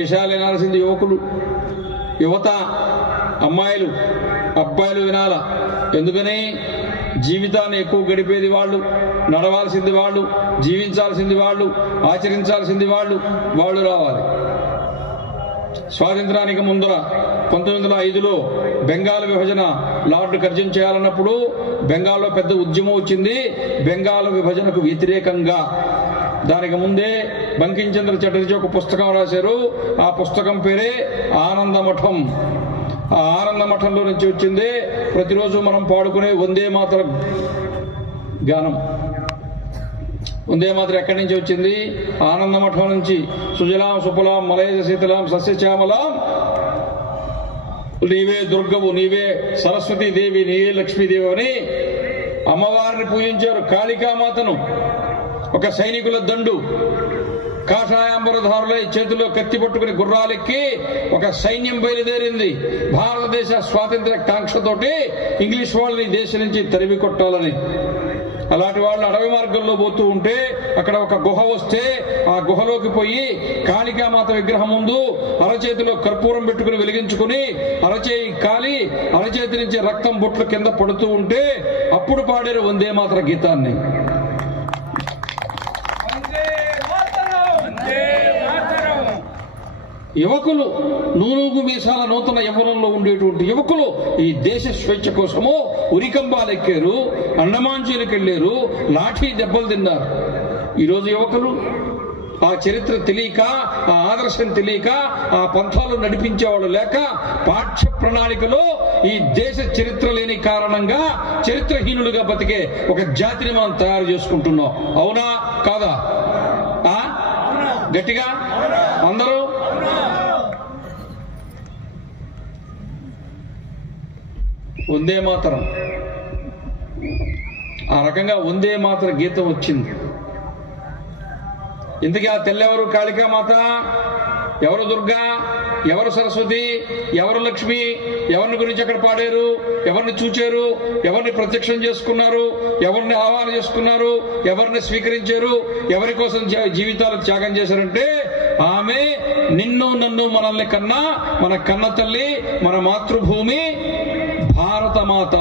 విషయాలు వినాల్సింది యువకులు, యువత, అమ్మాయిలు, అబ్బాయిలు వినాల. ఎందుకని జీవితాన్ని ఎక్కువ గడిపేది వాళ్ళు, నడవాల్సింది వాళ్ళు, జీవించాల్సింది వాళ్ళు, ఆచరించాల్సింది వాళ్ళు. వాళ్ళు రావాలి. స్వాతంత్రానికి ముందర 1905లో బెంగాల్ విభజన లార్డ్ కర్జన్ చేయాలన్నప్పుడు బెంగాల్లో పెద్ద ఉద్యమం వచ్చింది బెంగాల్ విభజనకు వ్యతిరేకంగా. దానికి ముందే బంకిం చంద్ర చటర్జీ ఒక పుస్తకం రాశారు. ఆ పుస్తకం పేరే ఆనందమఠం. ఆ ఆనందమఠంలో నుంచి వచ్చిందే ప్రతిరోజు మనం పాడుకునే వందే మాతరం గానం. వందే మాతరం ఎక్కడి నుంచి వచ్చింది? ఆనందమఠం నుంచి. సుజలాం సుఫలాం మలయజ శీతలాం సస్యశ్యామలాం నీవే దుర్గవు, నీవే సరస్వతీ దేవి, నీవే లక్ష్మీదేవి అని అమ్మవారిని పూజించారు. కాళికామాతను ఒక సైనికుల దండు కాషాయాంబరధారులై చేతుల్లో కత్తి పట్టుకుని గుర్రాలెక్కి ఒక సైన్యం బయలుదేరింది. భారతదేశ స్వాతంత్ర్య కాంక్షతోటి ఇంగ్లీష్ వాళ్ళని దేశం నుంచి తరిమి కొట్టాలని. అలాంటి వాళ్ళు అడవి మార్గంలో పోతూ ఉంటే అక్కడ ఒక గుహ వస్తే ఆ గుహలోకి పోయి కాళికామాత విగ్రహం ముందు అరచేతిలో కర్పూరం పెట్టుకుని వెలిగించుకుని అరచేయి కాలి అరచేతి నుంచి రక్తం బొట్లు కింద పడుతూ ఉంటే అప్పుడు పాడారు వందే మాతర గీతాన్ని. యువకులు నూనూగు మీసాల నూతన యవ్వనంలో ఉండేటువంటి యువకులు ఈ దేశ స్వేచ్ఛ కోసము ఉరికంబాలెక్కారు, అండమాంజీలకు వెళ్ళారు, లాఠీ దెబ్బలు తిన్నారు. ఈరోజు యువకులు ఆ చరిత్ర తెలియక, ఆ ఆదర్శం తెలియక, ఆ పంథాలు నడిపించేవాళ్ళు లేక పాఠ్య ప్రణాళికలో ఈ దేశ చరిత్ర లేని కారణంగా చరిత్రహీనులుగా బతికే ఒక జాతిని మనం తయారు చేసుకుంటున్నాం. అవునా కాదా? గట్టిగా అందరూ వందే మాతరం. ఆ రకంగా వందే మాతర గీతం వచ్చింది. ఇంతకీ ఆ తెల్లెవరు? కాళికామాత. ఎవరు దుర్గా? ఎవరు సరస్వతి? ఎవరు లక్ష్మి? ఎవరిని గురించి అక్కడ పాడారు? ఎవరిని చూచారు? ఎవరిని ప్రత్యక్షం చేసుకున్నారు? ఎవరిని ఆహ్వానం చేసుకున్నారు? ఎవరిని స్వీకరించారు? ఎవరి కోసం జీవితాలు త్యాగం చేశారంటే ఆమె నిన్ను నన్ను మనల్ని కన్నా మన కన్న తల్లి, మన మాతృభూమి భారతమాత.